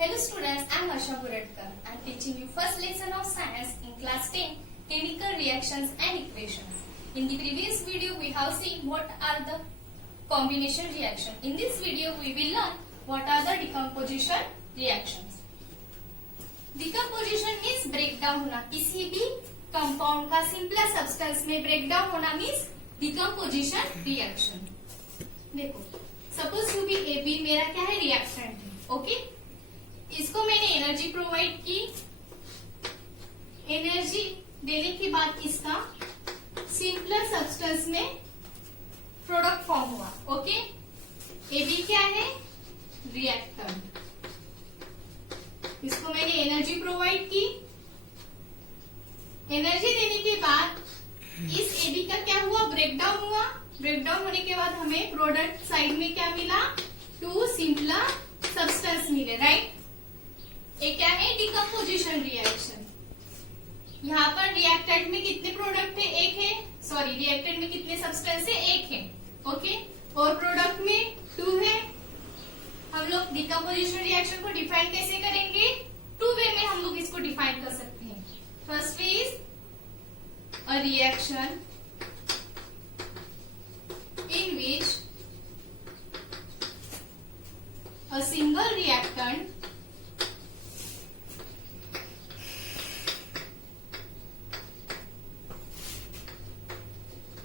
Hello students, I am Asha Puradkar. I am teaching you first lesson of science in class 10, chemical reactions and equations. In the previous video, we have seen what are the combination reaction. In this video, we will learn what are the decomposition reactions. Decomposition means breakdown होना, किसी भी compound का simple substance में breakdown होना means decomposition reaction. देखो, suppose to be A B मेरा क्या है, रिएक्टेंट है. ओके, इसको मैंने एनर्जी प्रोवाइड की. एनर्जी देने के बाद इसका सिंपलर सब्सटेंस में प्रोडक्ट फॉर्म हुआ. ओके, ए बी क्या है, रिएक्टेंट. इसको मैंने एनर्जी प्रोवाइड की. एनर्जी देने के बाद इस ए बी का क्या हुआ, ब्रेकडाउन हुआ. ब्रेकडाउन होने के बाद हमें प्रोडक्ट साइड में क्या मिला, टू सिंपलर सब्सटेंस मिले. राइट, ये क्या है, डिकम्पोजिशन रिएक्शन. यहाँ पर रिएक्टेंट में कितने प्रोडक्ट है, एक है. सॉरी, रिएक्टेंट में कितने सब्सटेंस है, एक है. ओके, और प्रोडक्ट में टू है. हम लोग डिकम्पोजिशन रिएक्शन को डिफाइन कैसे करेंगे, टू वे में हम लोग इसको डिफाइन कर सकते हैं. First is a reaction in which a single reactant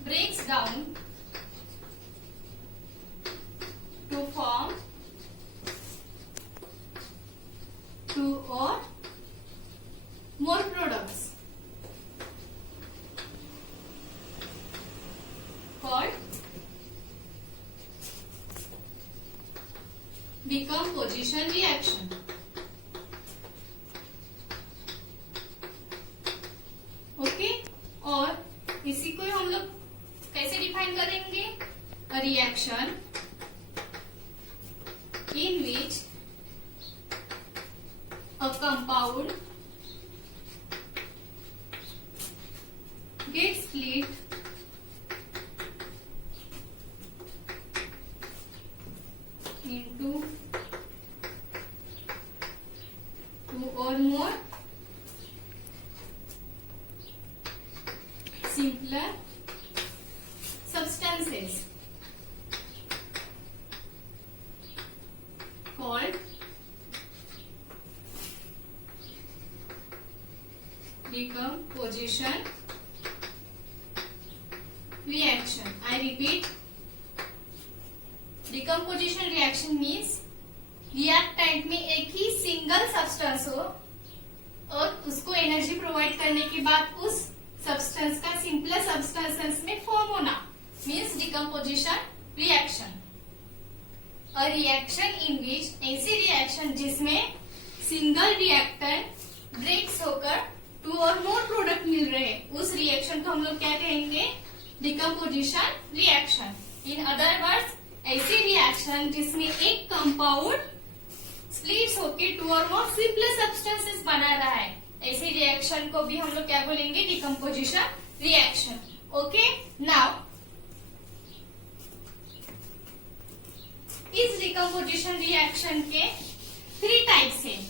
breaks down to form two or more products called decomposition reaction. Okay, और इसी को हम लोग कैसे डिफाइन करेंगे, a reaction in which a compound get split into two or more simpler substances called decomposition reaction. I repeat, decomposition reaction means reactant में एक ही single substance हो और उसको एनर्जी प्रोवाइड करने के बाद उस सब्सटेंस का सिंपलर सब्सटेंस में फॉर्म होना means decomposition reaction. A reaction in which, ऐसी रिएक्शन जिसमें सिंगल रिएक्टेंट ब्रेक्स होकर टू और मोर प्रोडक्ट मिल रहे हैं, उस रिएक्शन को हम लोग क्या कहेंगे, decomposition reaction. In other words, ऐसी रिएक्शन जिसमें एक कंपाउंड स्प्लिट्स होके टू और मोर सिंपल सब्सटेंसेस बना रहा है, ऐसी रिएक्शन को भी हम लोग क्या बोलेंगे, डिकम्पोजिशन रिएक्शन. ओके, नाउ इस डिकम्पोजिशन रिएक्शन के 3 टाइप्स हैं.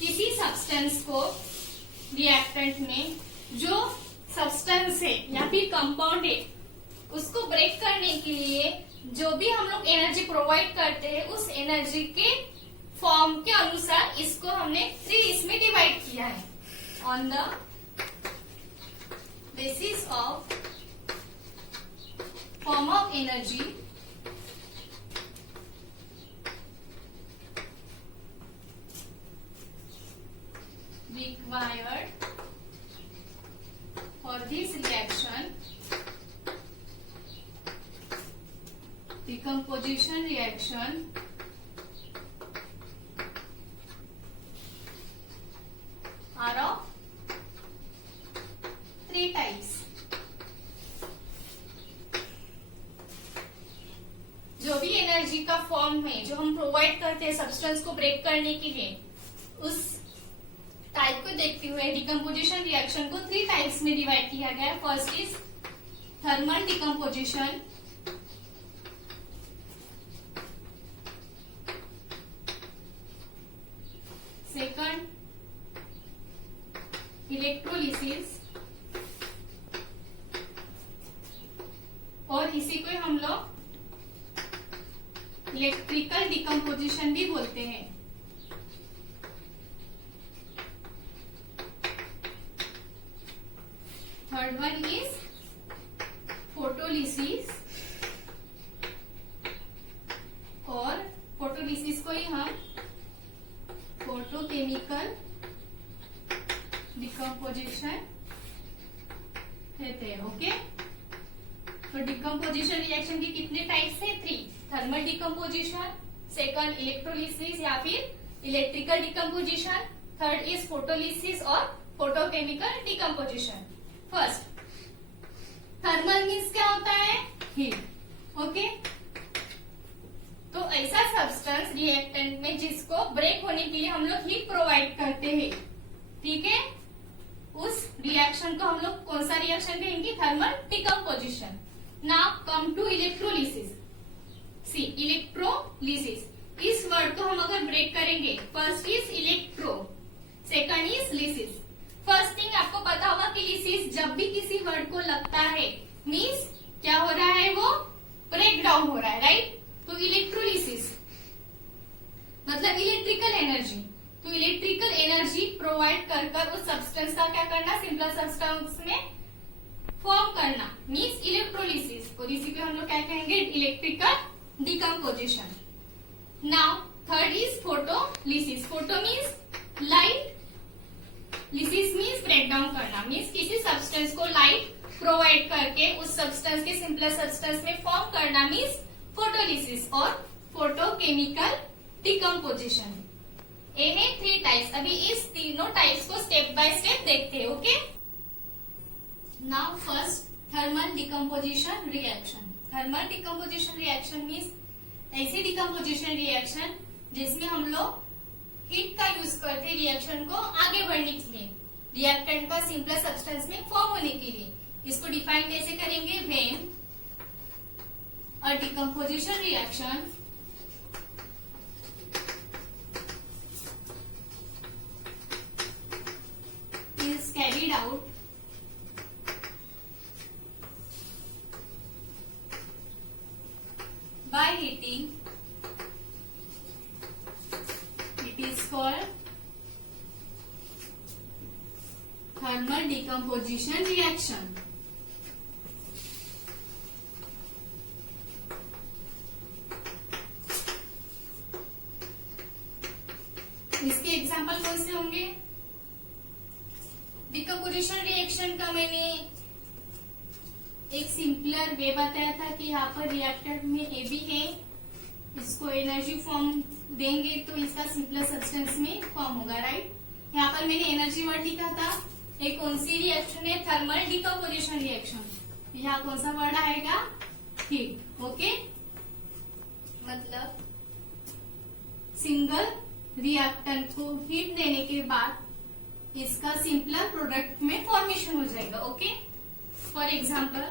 किसी सब्सटेंस को रिएक्टेंट में जो सब्सटेंस है या फिर कंपाउंड है उसको ब्रेक करने के लिए जो भी हम लोग एनर्जी प्रोवाइड करते हैं, उस एनर्जी के फॉर्म के अनुसार इसको हमने 3 इसमें डिवाइड किया है. On the basis of form of energy required for this reaction, decomposition reaction are of 3 types. जो भी एनर्जी का फॉर्म है जो हम प्रोवाइड करते हैं सब्सटेंस को ब्रेक करने के लिए, उस टाइप को देखते हुए डिकम्पोजिशन रिएक्शन को 3 टाइप्स में डिवाइड किया गया है. First is thermal decomposition, electrolysis, और इसी को हम लोग इलेक्ट्रिकल डिकम्पोजिशन भी बोलते हैं। थर्ड वन इज फोटोलिसिस, और फोटोलिसिस को ही हम फोटोकेमिकल डिकम्पोजिशन कहते हैं। ओके, तो डिकम्पोजिशन रिएक्शन के कितने टाइप्स है? 3। थर्मल डिकम्पोजिशन, सेकंड इलेक्ट्रोलिसिस या फिर electrical decomposition, third is photolysis और photochemical decomposition. First, thermal means क्या होता है? हीट। ओके, तो ऐसा सब्सटेंस रिएक्टेंट में जिसको ब्रेक होने के लिए हम लोग हीट प्रोवाइड करते हैं, ठीक है, उस रिएक्शन को हम लोग कौन सा रिएक्शन कहेंगे? Thermal decomposition. Now come to electrolysis. See, electrolysis, इस वर्ड को हम अगर ब्रेक करेंगे, first is electro, second is lysis. First thing आपको पता होगा कि लिसिस जब भी किसी वर्ड को लगता है मीन्स क्या हो रहा है? वो ब्रेक डाउन हो रहा है, राइट? तो इलेक्ट्रोलिसिस मतलब इलेक्ट्रिकल एनर्जी। तो इलेक्ट्रिकल एनर्जी प्रोवाइड कर उस सब्सटेंस का क्या करना? सिंपल सब्सटेंस में फॉर्म करना मीन्स इलेक्ट्रोलिसिस, और इसी को हम लोग क्या कहेंगे? Electrical decomposition. Now third is photolysis. Photo means light, lysis means break down करना, मीन्स किसी सब्सटेंस को लाइट प्रोवाइड करके उस सब्सटेंस के सिंपल सब्सटेंस में फॉर्म करना मीन्स फोटोलिसिस और फोटोकेमिकल डिकम्पोजिशन। ये है 3 टाइप्स। अभी इस तीनों टाइप्स को स्टेप बाय स्टेप देखते हैं। Okay, now first thermal decomposition reaction. Thermal decomposition reaction means ऐसी डिकम्पोजिशन रिएक्शन जिसमें हम लोग हीट का यूज करते हैं रिएक्शन को आगे बढ़ने के लिए, रिएक्टेंट का सिंपल सब्सटेंस में फॉर्म होने के लिए। इसको डिफाइन कैसे करेंगे? When a decomposition reaction is carried out by heating, it is called thermal decomposition reaction. इसके एग्जाम्पल कौन से होंगे? डिकम्पोजिशन रिएक्शन का मैंने एक सिंपलर वे बताया था कि यहाँ पर रिएक्टेंट में ए बी है, इसको एनर्जी फॉर्म देंगे तो इसका सिंपलर सब्सटेंस में फॉर्म होगा, राइट? यहाँ पर मैंने एनर्जी वर्ड लिखा था। एक कौन सी रिएक्शन है? Thermal decomposition reaction. यहाँ कौन सा वर्ड आएगा? हीट। ओके, मतलब सिंगल रिएक्टेंट को हीट देने के बाद इसका सिंपलर प्रोडक्ट में फॉर्मेशन हो जाएगा। ओके, फॉर एग्जाम्पल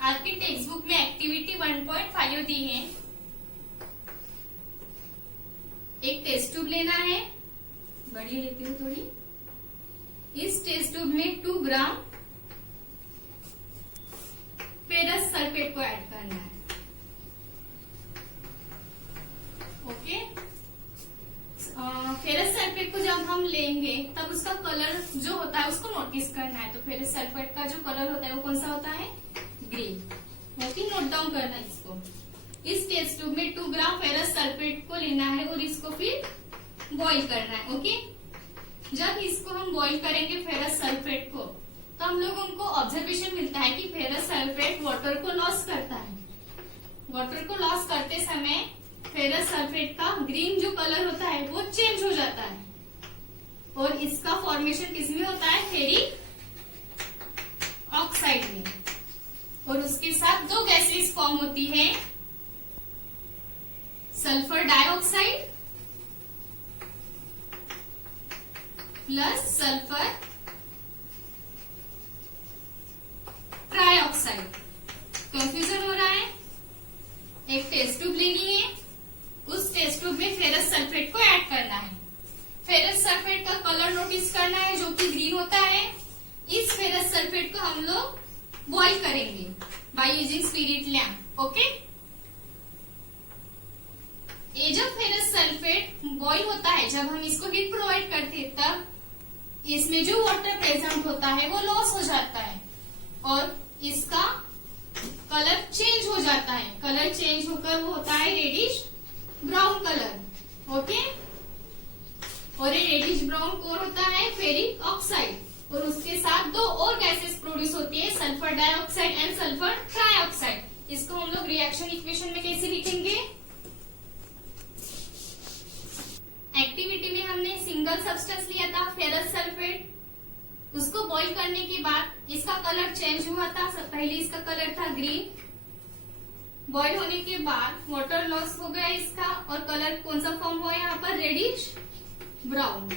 आपके टेक्स्ट बुक में एक्टिविटी 1.5 दी है। एक टेस्ट ट्यूब लेना है, बड़ी लेती हूँ थोड़ी। इस टेस्ट ट्यूब में 2 ग्राम फेरस सल्फेट को ऐड करना है। ओके, फेरस सल्फेट को जब हम लेंगे तब उसका कलर जो होता है उसको नोटिस करना है। तो फेरस सल्फेट का जो कलर होता है वो कौन सा होता है? ग्रीन। ओके, नोट डाउन करना इसको। इस टेस्ट ट्यूब में 2 ग्राम फेरस सल्फेट को लेना है और इसको फिर बॉईल करना है। ओके, जब इसको हम बॉईल करेंगे फेरस सल्फेट को, तो हम लोगों को ऑब्जर्वेशन मिलता है कि फेरस सल्फेट वाटर को लॉस करता है। वाटर को लॉस करते समय फेरस सल्फेट का ग्रीन जो कलर होता है वो चेंज हो जाता है, और इसका फॉर्मेशन किसमें होता है? फेरिक ऑक्साइड में। और उसके साथ 2 गैसेस फॉर्म होती है, sulphur dioxide plus sulphur trioxide. Confusion हो रहा है? एक टेस्ट ट्यूब लेनी है, उस टेस्ट ट्यूब में फेरस सल्फेट को ऐड करना है। फेरस सल्फेट का कलर नोटिस करना है जो कि ग्रीन सल्फेट को हम लोग बॉईल करेंगे by using spirit lamp. Okay, ये जब फेरस सल्फेट बॉईल होता है, जब हम इसको हीट प्रोवाइड करते हैं, तब इसमें जो वाटर प्रेजेंट होता है वो लॉस हो जाता है और इसका कलर चेंज हो जाता है। कलर चेंज होकर वो होता है रेडिश ब्राउन कलर। ओके, और ये रेडिश ब्राउन कौन होता है? फेरिक ऑक्साइड, और उसके साथ दो और गैसेस प्रोड्यूस होती है, sulphur dioxide and sulphur trioxide. इसको हम लोग रिएक्शन इक्वेशन में कैसे लिखेंगे? एक्टिविटी में हमने सिंगल सब्सटेंस लिया था फेरस सल्फेट, उसको बॉईल करने के बाद इसका कलर चेंज हुआ था। पहले इसका कलर था ग्रीन, बॉईल होने के बाद वाटर लॉस हो गया इसका और कलर कौन सा फॉर्म हुआ यहाँ पर? Reddish brown.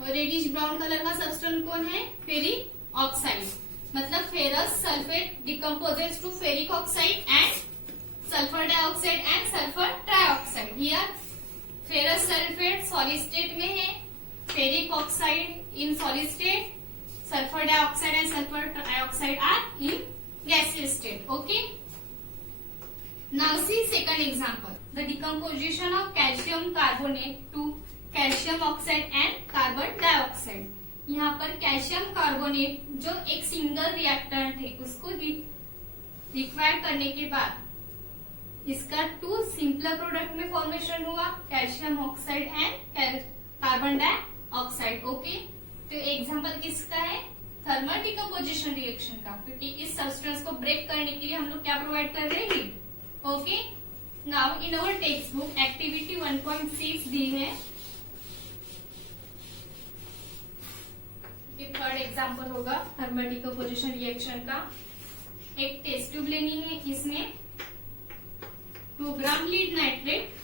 और रेडिश ब्राउन कलर का सब्सटेंस कौन है? Ferric oxide. मतलब ferrous sulphate decomposes to ferric oxide and sulphur dioxide and sulphur trioxide. Here ferrous sulphate solid state में है, ferric oxide in solid state, sulphur dioxide and sulphur trioxide are in gaseous state. Okay, now see second example, the decomposition of calcium carbonate to calcium oxide and carbon dioxide. यहाँ पर calcium carbonate जो एक single reactant थे उसको require करने के बाद इसका टू सिंपलर प्रोडक्ट में फॉर्मेशन हुआ, calcium oxide and carbon dioxide. Okay, तो एग्जांपल किसका है? थर्मल डिकम्पोजिशन रिएक्शन का, क्योंकि इस सब्सटेंस को ब्रेक करने के लिए हम लोग क्या प्रोवाइड कर रहे हैं? Okay, now in our text book activity 1.6 दी है। थर्ड एग्जाम्पल होगा थर्मल डिकम्पोजिशन रिएक्शन का। एक टेस्ट ट्यूब लेनी है, इसमें 2 ग्राम लीड नाइट्रेट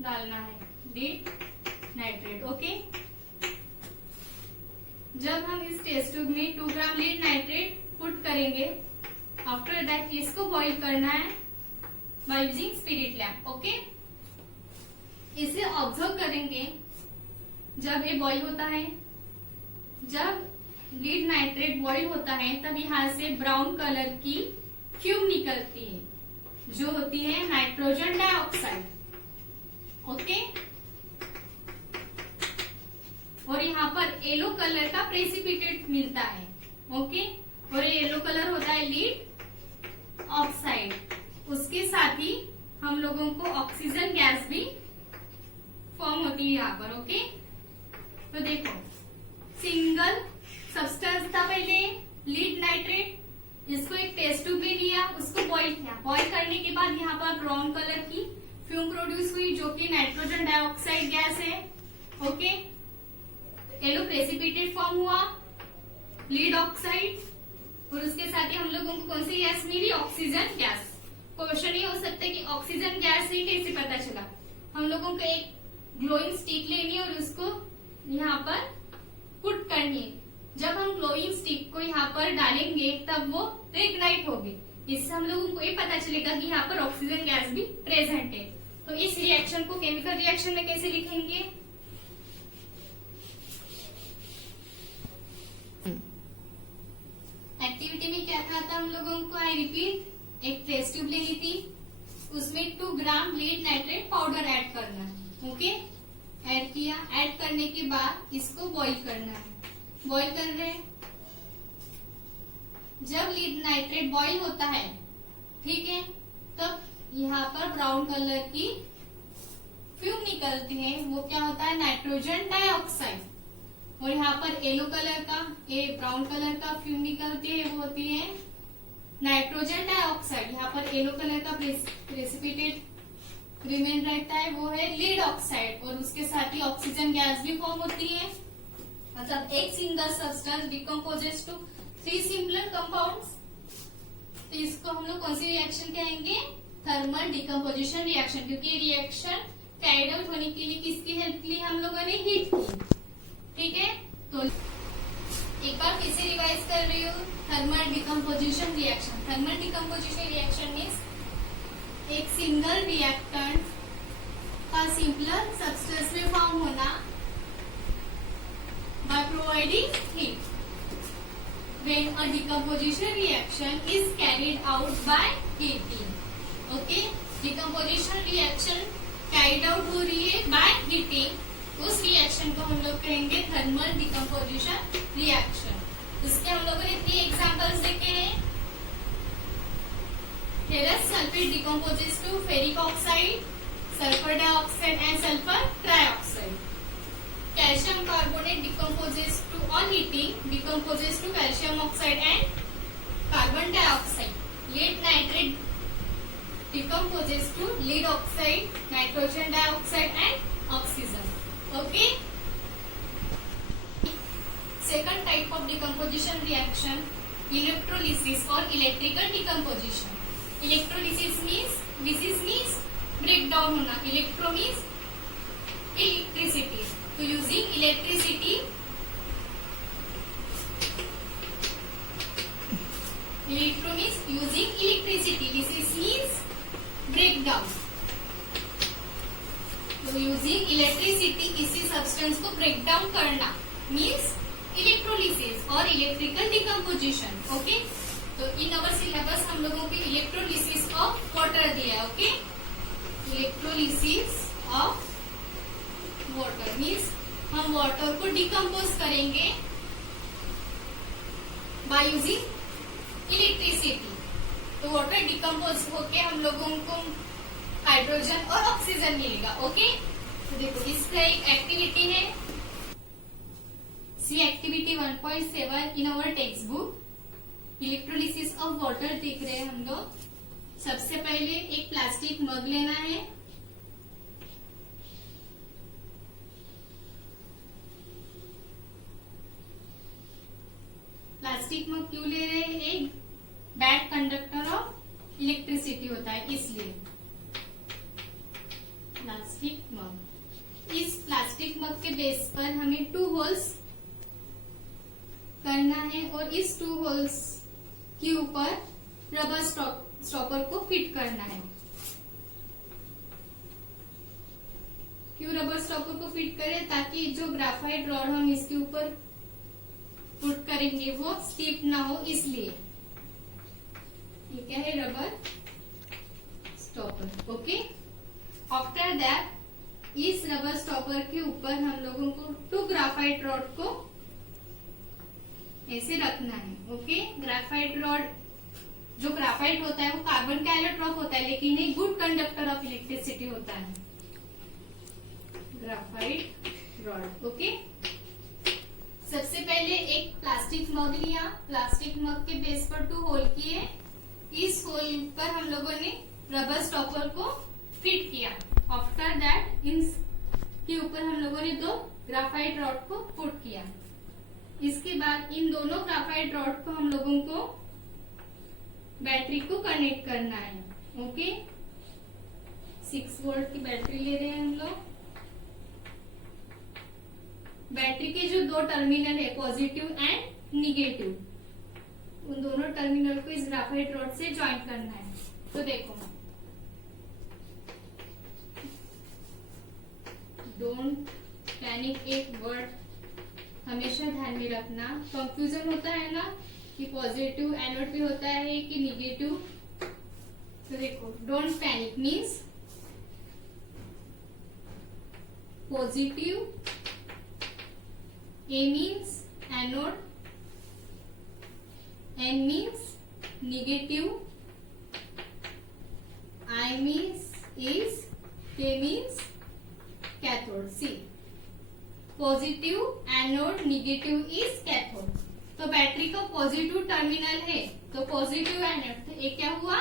डालना है, लीड नाइट्रेट। ओके, जब हम इस टेस्ट ट्यूब में 2 ग्राम लीड नाइट्रेट पुट करेंगे, आफ्टर दैट इसको बॉईल करना है by using spirit lamp. Okay, इसे ऑब्जर्व करेंगे जब ये बॉईल होता है, जब लीड नाइट्रेट बॉईल होता है तब यहाँ से ब्राउन कलर की फ्यूम निकलती है जो होती है नाइट्रोजन डाइऑक्साइड। ओके, और यहाँ पर येलो कलर का प्रेसिपिटेट मिलता है। ओके, और ये येलो कलर होता है लीड ऑक्साइड। उसके साथ ही हम लोगों को ऑक्सीजन गैस भी फॉर्म होती है यहाँ पर। ओके, तो देखो सिंगल सब्सटेंस था पहले लीड नाइट्रेट, इसको एक टेस्ट ट्यूब में लिया, उसको बॉईल किया, बॉईल करने के बाद यहाँ पर ब्राउन कलर की फ्यूम प्रोड्यूस हुई जो कि नाइट्रोजन डाइऑक्साइड गैस है। ओके, येलो प्रेसिपिटेट फॉर्म हुआ लीड ऑक्साइड, और उसके साथ ही हम लोगों को कौन सी गैस मिली? Oxygen gas. क्वेश्चन ये हो सकता है कि ऑक्सीजन गैस ही कैसे पता चला? हम लोगों को एक ग्लोइंग स्टिक लेनी है और उसको यहाँ पर पुट करनी है। जब हम ग्लोइंग स्टिक को यहाँ पर डालेंगे तब वो रेगनाइट होगी, इससे हम लोगों को ये पता चलेगा कि यहाँ पर ऑक्सीजन गैस भी प्रेजेंट है। तो इस रिएक्शन को केमिकल रिएक्शन में कैसे लिखेंगे? एक्टिविटी में क्या था हम लोगों को? आई रिपीट, एक टेस्ट ट्यूब लेनी थी, उसमें 2 ग्राम लीड नाइट्रेट पाउडर ऐड करना है। ओके, ऐड किया, ऐड करने के बाद इसको बॉईल करना है। बॉईल कर रहे हैं, जब लीड नाइट्रेट बॉईल होता है, ठीक है, तब यहाँ पर ब्राउन कलर की फ्यूम निकलती है, वो क्या होता है? Nitrogen dioxide. और यहाँ पर येलो कलर का, ये ब्राउन कलर का फ्यूम निकलती है, वो होती है नाइट्रोजन डाइऑक्साइड। यहाँ पर येलो कलर का प्रेसिपिटेट रिमेन रहता है, वो है लीड ऑक्साइड, और उसके साथ ही ऑक्सीजन गैस भी फॉर्म होती है। मतलब एक single substance decomposes to 3 simpler compounds. तो इसको हम लोग कौन सी रिएक्शन कहेंगे? थर्मल डिकम्पोजिशन रिएक्शन, क्योंकि रिएक्शन कैरिड आउट होने के लिए किसकी हेल्प ली? हम लोगों ने हीट की। ठीक है, तो एक बार फिर से रिवाइज कर रही हूँ। Thermal decomposition reaction, thermal decomposition reaction means एक सिंगल रिएक्टेंट का सिंपलर सब्सटेंस में फॉर्म होना by by the heat. When a decomposition reaction is carried out by heating. Okay, decomposition reaction carried out हो रही है by heating. उस reaction को हम लोग कहेंगे थर्मल डिकम्पोजिशन रिएक्शन. इसके हम लोगों ने 3 एग्जांपल्स देखे हैं. ferrous sulfate decomposes to ferric oxide, sulfur dioxide and sulfur trioxide. Calcium carbonate decomposes to, on heating, decomposes to calcium oxide and carbon dioxide. Lead nitrate decomposes to lead oxide, nitrogen dioxide and oxygen. Okay. Second type of decomposition reaction, electrolysis or electrical decomposition. Electrolysis means breakdown होना. Electro means electricity. So using electricity, electro means using electricity. Lysis means breakdown. तो using electricity किसी substance को break down करना means electrolysis और electrical decomposition. Okay, तो इन our syllabus हम लोगों को इलेक्ट्रोलिसिस ऑफ वाटर दिया है. Okay, electrolysis of water means हम वाटर को डिकम्पोज करेंगे बाय यूजिंग इलेक्ट्रिसिटी. तो वाटर डिकम्पोज होके हम लोगों को हाइड्रोजन और ऑक्सीजन मिलेगा. ओके, तो देखो इसका एक एक्टिविटी है. See activity 1.7 in our text book. Electrolysis of water देख रहे हैं हम लोग. सबसे पहले एक प्लास्टिक मग लेना है. प्लास्टिक मग क्यों ले रहे हैं? एक बैड कंडक्टर ऑफ इलेक्ट्रिसिटी होता है इसलिए प्लास्टिक मग. इस प्लास्टिक मग के बेस पर हमें 2 होल्स करना है और इस 2 होल्स के ऊपर रबर स्टॉपर को फिट करना है. क्यों रबर स्टॉपर को फिट करें? ताकि जो ग्राफाइट रॉड हम इसके ऊपर पुट करेंगे वो स्टिफ ना हो, इसलिए. ये क्या है? Rubber stopper. Okay, after that इस रबर स्टॉपर के ऊपर हम लोगों को 2 ग्राफाइट रॉड को ऐसे रखना है. ओके, ग्राफाइट रॉड, जो ग्राफाइट होता है वो कार्बन का एलोट्रॉप होता है, लेकिन एक गुड कंडक्टर ऑफ इलेक्ट्रिसिटी होता है ग्राफाइट रॉड. ओके, सबसे पहले एक प्लास्टिक मग लिया. प्लास्टिक मग के बेस पर 2 होल किए. इस होल पर हम लोगों ने रबर स्टॉपर को फिट किया. आफ्टर दैट के ऊपर हम लोगों ने 2 ग्राफाइट रॉड को पुट किया. इसके बाद इन दोनों ग्राफाइट रॉड को हम लोगों को बैटरी को कनेक्ट करना है. ओके, 6 वोल्ट की बैटरी ले रहे हैं हम लोग. बैटरी के जो 2 टर्मिनल है, पॉजिटिव एंड निगेटिव, उन दोनों टर्मिनल को इस ग्राफाइट रॉड से ज्वाइन करना है. तो देखो, डोंट पैनिक, एक वर्ड हमेशा ध्यान में रखना. कंफ्यूजन होता है ना कि पॉजिटिव एनोड पे होता है कि निगेटिव. तो देखो, don't panic means positive, A means anode, N means negative, I means is, K means cathode. See, positive anode, negative is cathode. तो बैटरी का पॉजिटिव टर्मिनल है तो पॉजिटिव एनोड, तो ये क्या हुआ?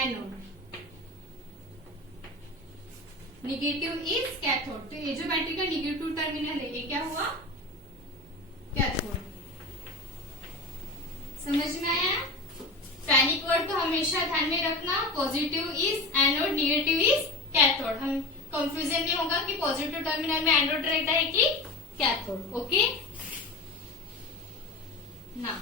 एनोड. निगेटिव इज कैथोड, तो ये जो बैटरी का निगेटिव टर्मिनल है ये क्या हुआ? कैथोड. समझ में आया? पैनिक वर्ड को हमेशा ध्यान में रखना. Positive is anode, negative is cathode. हम कंफ्यूजन नहीं होगा कि पॉजिटिव टर्मिनल में एनोड रहता है कि कैथोड. ओके ना.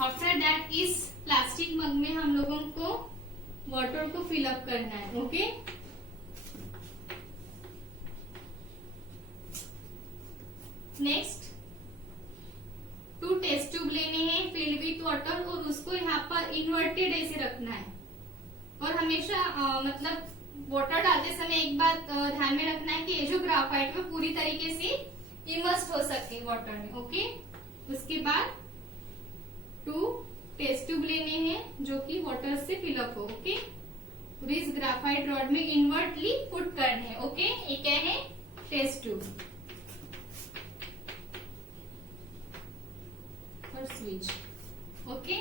आफ्टर दैट इस प्लास्टिक मग में हम लोगों को वाटर को फिलअप करना है. ओके, नेक्स्ट 2 टेस्ट ट्यूब लेने हैं फिल्ड विथ वाटर और उसको यहाँ पर इन्वर्टेड ऐसे रखना है। और हमेशा मतलब वाटर डालते समय एक बात ध्यान में रखना है कि ये जो ग्राफाइट है पूरी तरीके से इमर्स्ड हो सके वाटर में। ओके, उसके बाद 2 टेस्ट ट्यूब लेने हैं जो कि वाटर से फिलअप हो। ओके, इस ग्राफाइट रॉड में इनवर्टली पुट करने हैं। ओके, ये क्या है? टेस्ट ट्यूब और स्विच। ओके,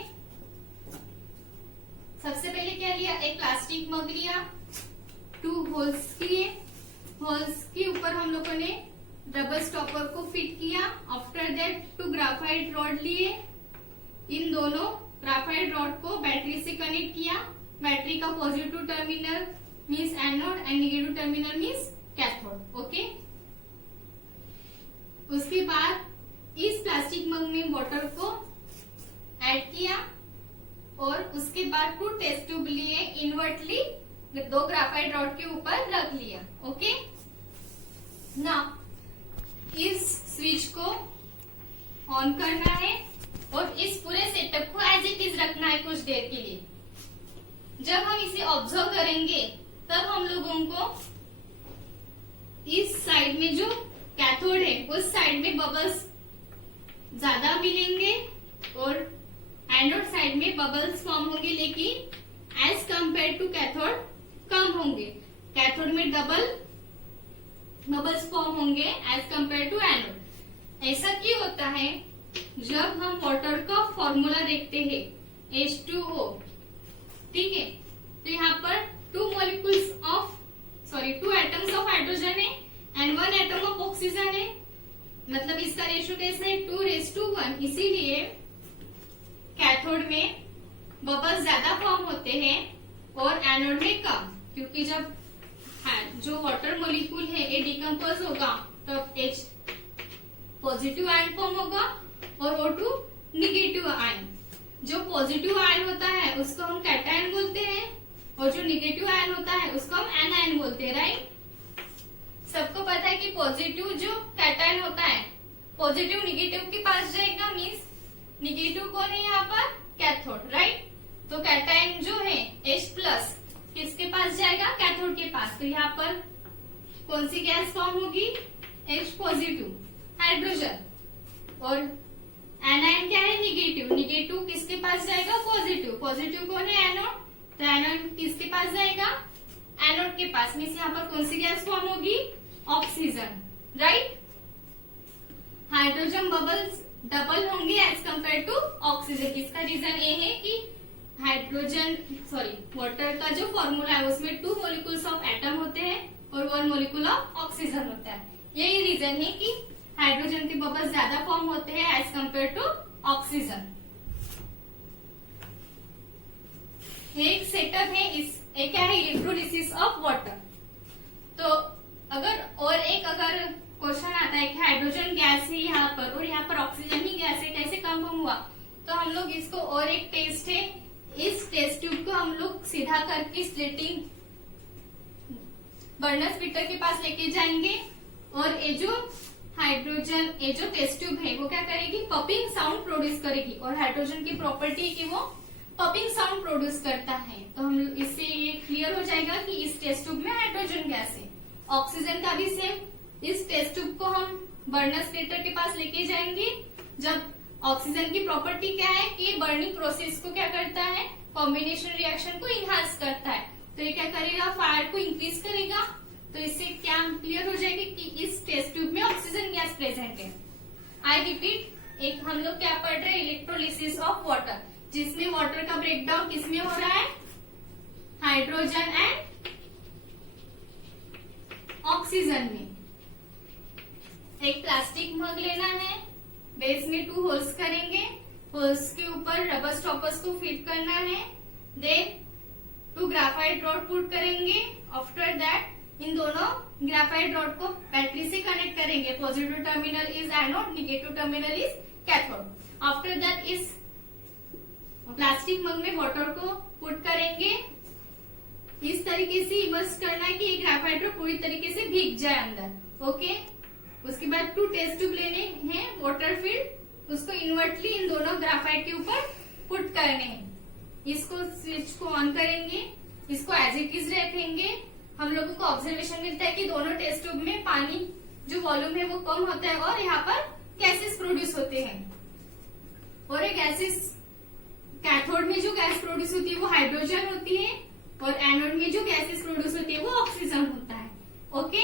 सबसे पहले क्या लिया? एक प्लास्टिक मग लिया, 2 होल्स किए, होल्स के ऊपर हम लोगों ने रबर स्टॉपर को फिट किया। आफ्टर दैट 2 ग्राफाइट रॉड लिए, इन दोनों ग्राफाइट रॉड को बैटरी से कनेक्ट किया। बैटरी का positive terminal means anode and negative terminal means cathode. Okay, उसके बाद इस प्लास्टिक मग में वाटर को ऐड किया और उसके बाद 2 टेस्ट ट्यूब लिए, इनवर्टली 2 ग्राफाइट रॉड के ऊपर रख लिया। ओके, नाउ इस स्विच को ऑन करना है और इस पूरे सेटअप को एज इट इज रखना है कुछ देर के लिए। जब हम इसे ऑब्जर्व करेंगे तब हम लोगों को इस साइड में जो कैथोड है उस साइड में बबल्स ज्यादा मिलेंगे और एनोड साइड में बबल्स फॉर्म होंगे, लेकिन एज कंपेयर टू कैथोड कम होंगे। कैथोड में डबल बबल्स फॉर्म होंगे एज कंपेयर टू एनोड। ऐसा क्यों होता है? जब हम वाटर का फॉर्मूला देखते हैं H2O, ठीक है, तो यहाँ पर 2 एटम्स ऑफ हाइड्रोजन है एंड 1 एटम ऑफ ऑक्सीजन है। मतलब इसका रेशियो कैसे है? 2:1। इसीलिए कैथोड में बबल्स ज्यादा फॉर्म होते हैं और एनोड में कम, क्योंकि जब जो वाटर मॉलिक्यूल है ये डिकम्पोज होगा तब H पॉजिटिव आयन फॉर्म होगा और O2 निगेटिव आयन। जो पॉजिटिव आयन होता है उसको हम कैटायन बोलते हैं और जो निगेटिव आयन होता है उसको हम एनायन बोलते हैं। राइट, सबको पता है कि पॉजिटिव जो कैटायन होता है पॉजिटिव निगेटिव के पास जाएगा, मीन्स निगेटिव कौन है यहाँ पर? कैथोड। राइट, तो कैटायन जो है H+ किसके पास जाएगा? कैथोड के पास। तो यहाँ पर कौन सी गैस फॉर्म होगी? H+ hydrogen. और एनायन क्या है? निगेटिव। निगेटिव किसके पास जाएगा? पॉजिटिव। पॉजिटिव कौन है? एनोड। तो एनोड किसके पास जाएगा? एनोड के पास। मीन्स यहाँ पर कौन सी गैस फॉर्म होगी? Oxygen. Right, hydrogen bubbles double होंगे एज कंपेयर टू ऑक्सीजन। इसका रीजन ये है कि वाटर का जो फॉर्मूला है उसमें 2 मॉलिक्यूल्स ऑफ एटम होते हैं और 1 मॉलिक्यूल ऑफ ऑक्सीजन होता है। यही रीजन है कि हाइड्रोजन के बबल्स ज्यादा फॉर्म होते हैं एज कंपेयर टू ऑक्सीजन। एक सेटअप है, इस एक क्या है? Electrolysis of water. तो अगर क्वेश्चन आता है कि हाइड्रोजन गैस है यहाँ पर और यहाँ पर ऑक्सीजन ही गैस है, कैसे कंफर्म हुआ? तो हम लोग इसको और एक टेस्ट है, इस टेस्ट ट्यूब को हम लोग सीधा करके स्प्लिटिंग बर्नर स्प्लिटर के पास लेके जाएंगे और ये जो टेस्ट ट्यूब है वो क्या करेगी? पपिंग साउंड प्रोड्यूस करेगी। और हाइड्रोजन की प्रॉपर्टी है कि वो पपिंग साउंड प्रोड्यूस करता है। तो हम इससे ये क्लियर हो जाएगा कि इस टेस्ट ट्यूब में हाइड्रोजन गैस है। ऑक्सीजन का भी सेम, इस टेस्ट ट्यूब को हम बर्नर स्प्लिटर के पास लेके जाएंगे। जब ऑक्सीजन की प्रॉपर्टी क्या है कि बर्निंग प्रोसेस को क्या करता है? कॉम्बिनेशन रिएक्शन को इनहांस करता है। तो ये क्या करेगा? फायर को इंक्रीज करेगा। तो इससे क्या क्लियर हो जाएगी कि इस टेस्ट ट्यूब में ऑक्सीजन गैस प्रेजेंट है। आई रिपीट, एक हम लोग क्या पढ़ रहे हैं? इलेक्ट्रोलिसिस ऑफ वाटर, जिसमें वाटर का ब्रेकडाउन किसमें हो रहा है? हाइड्रोजन एंड ऑक्सीजन में। एक प्लास्टिक मग लेना है, बेस में 2 होल्स करेंगे, होल्स के ऊपर रबर स्टॉपर्स को फिट करना है, देन 2 ग्राफाइट रॉड पुट करेंगे। आफ्टर दैट इन दोनों ग्राफाइट रॉड को बैटरी से कनेक्ट करेंगे। Positive terminal is anode, negative terminal is cathode. After that इस प्लास्टिक मग में वाटर को पुट करेंगे। इस तरीके से इमर्स करना है कि ये ग्राफाइट रॉड पूरी तरीके से भीग जाए अंदर। ओके, उसके बाद 2 टेस्ट ट्यूब लेने हैं वाटर फील्ड, उसको इन्वर्टली इन दोनों ग्राफाइट के ऊपर पुट करने हैं। इसको स्विच को ऑन करेंगे, इसको एज इट इज रखेंगे। हम लोगों को ऑब्जर्वेशन मिलता है कि दोनों टेस्ट ट्यूब में पानी जो वॉल्यूम है वो कम होता है और यहाँ पर गैसेस प्रोड्यूस होते हैं। और ये गैसेस, कैथोड में जो गैस प्रोड्यूस होती है वो हाइड्रोजन होती है और एनोड में जो गैसेस प्रोड्यूस होती है वो ऑक्सीजन होता है। ओके,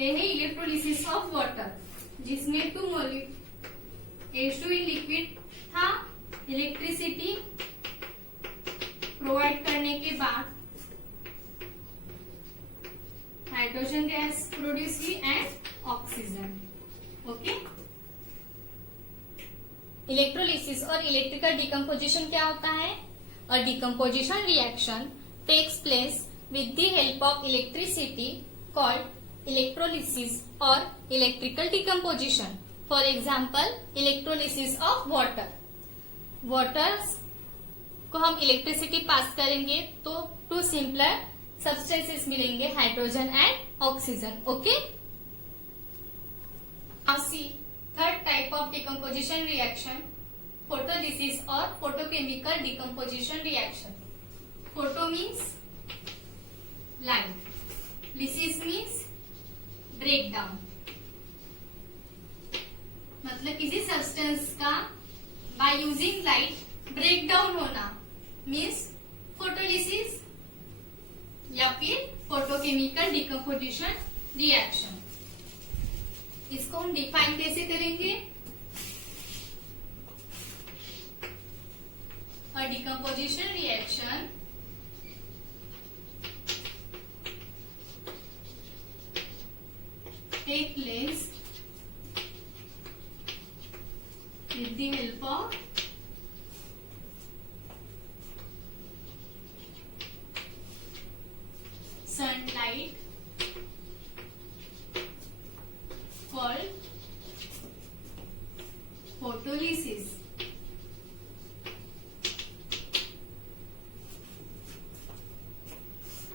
ये है इलेक्ट्रोलिसिस ऑफ वाटर, जिसमें H2 इन लिक्विड था। इलेक्ट्रिसिटी प्रोवाइड करने के बाद हाइड्रोजन गैस प्रोड्यूस हुई एंड ऑक्सीजन। ओके, इलेक्ट्रोलिसिस और इलेक्ट्रिकल डिकम्पोजिशन क्या होता है? A decomposition reaction takes place with the help of electricity called electrolysis और electrical decomposition. For example, electrolysis of water. Water को हम इलेक्ट्रिसिटी पास करेंगे तो 2 सिंपलर सब्सटेंसेस मिलेंगे, hydrogen and oxygen. Okay, now see third type of decomposition reaction, photolysis और photochemical decomposition reaction. Photo means light, lysis means break down. मतलब किसी substance का by using light break down होना means photolysis या फिर photochemical decomposition reaction. इसको हम define कैसे करेंगे? A decomposition reaction take place with the help of sunlight called photolysis.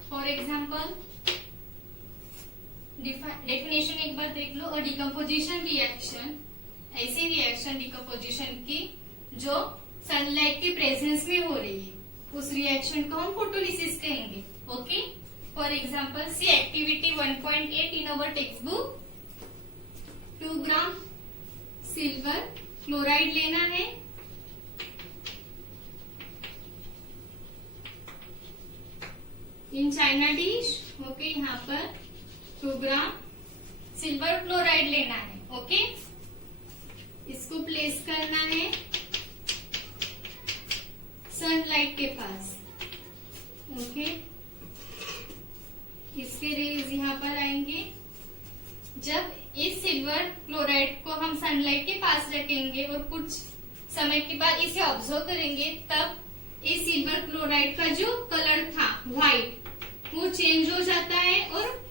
For example, definition एक बार देख लो। अ डिकम्पोजिशन रिएक्शन ऐसी रिएक्शन डिकम्पोजिशन की जो सनलाइट के प्रेजेंस में हो रही है, उस रिएक्शन को हम फोटोलिसिस कहेंगे। Okay, for example see activity 1.8 in our textbook. 2 gram silver chloride लेना है, इन चाइना डिश। ओके, यहाँ पर 2 ग्राम सिल्वर क्लोराइड लेना है। ओके, इसको प्लेस करना है सनलाइट के पास। ओके, इसके रेज यहाँ पर आएंगे। जब इस सिल्वर क्लोराइड को हम सनलाइट के पास रखेंगे और कुछ समय के बाद इसे ऑब्जर्व करेंगे, तब इस सिल्वर क्लोराइड का जो कलर था व्हाइट, वो चेंज हो जाता है और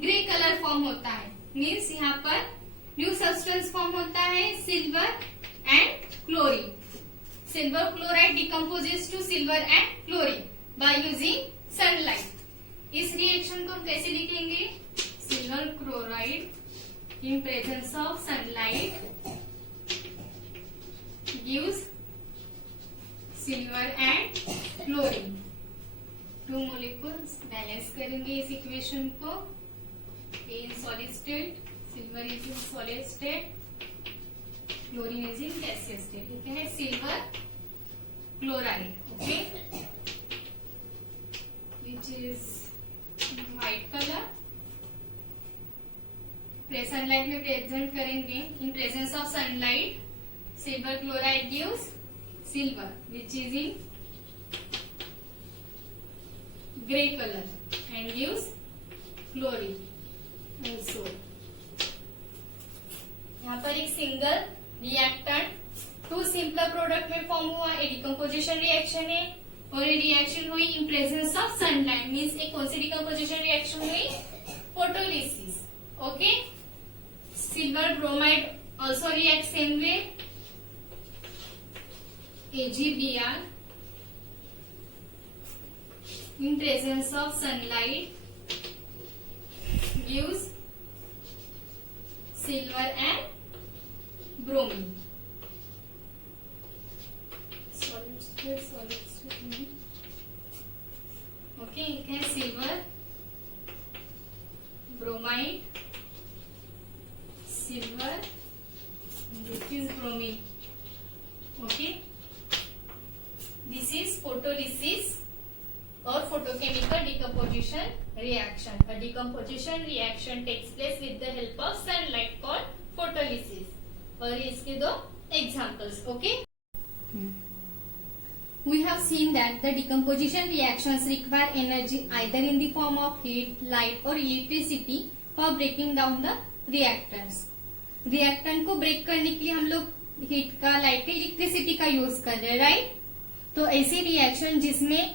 ग्रे कलर फॉर्म होता है। मीन्स यहाँ पर न्यू सब्सटेंस फॉर्म होता है, silver and chlorine. Silver chloride decomposes to silver and chlorine by using sunlight. इस रिएक्शन को हम कैसे लिखेंगे? Silver chloride in presence of sunlight gives silver and chlorine. 2 molecules balance करेंगे इस इक्वेशन को। In solid state, silver is in solid state, chlorine is in gaseous state. ठीक है, silver chloride, okay, which is white color. Sunlight में present करेंगे, in presence of sunlight, silver chloride gives silver, which is in gray color and gives chlorine also. यहाँ पर एक single reactant 2 simpler product में form हुआ। ये decomposition reaction है और ये रिएक्शन हुई इन प्रेजेंस ऑफ सनलाइट। मीन्स एक कौन सी डिकम्पोजिशन रिएक्शन हुई? Photolysis. Okay, silver bromide also react same way. AgBr in presence of sunlight gives silver and bromine. Okay, एक है silver, bromide, silver, this is bromine. Okay, this is photolysis or photochemical decomposition reaction. A decomposition reaction takes place with the help of sunlight called photolysis. और इसके दो examples. Okay. We have seen that the decomposition reactions require energy either in the form of heat, light or electricity for breaking down the reactants. Reactant को break करने के लिए हम लोग heat का, लाइट का, इलेक्ट्रिसिटी का यूज कर रहे हैं, राइट? तो ऐसी रिएक्शन जिसमें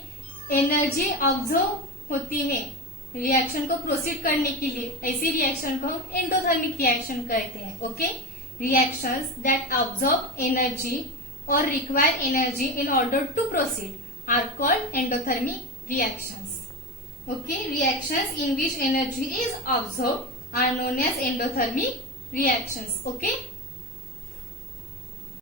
एनर्जी ऑब्जर्व होती है रिएक्शन को प्रोसीड करने के लिए, ऐसी रिएक्शन को हम एंडोथर्मिक रिएक्शन कहते हैं. Okay, reactions that observe energy or require energy in order to proceed are called endothermic reactions. Okay, reactions in which energy is absorbed are known as endothermic reactions. Okay.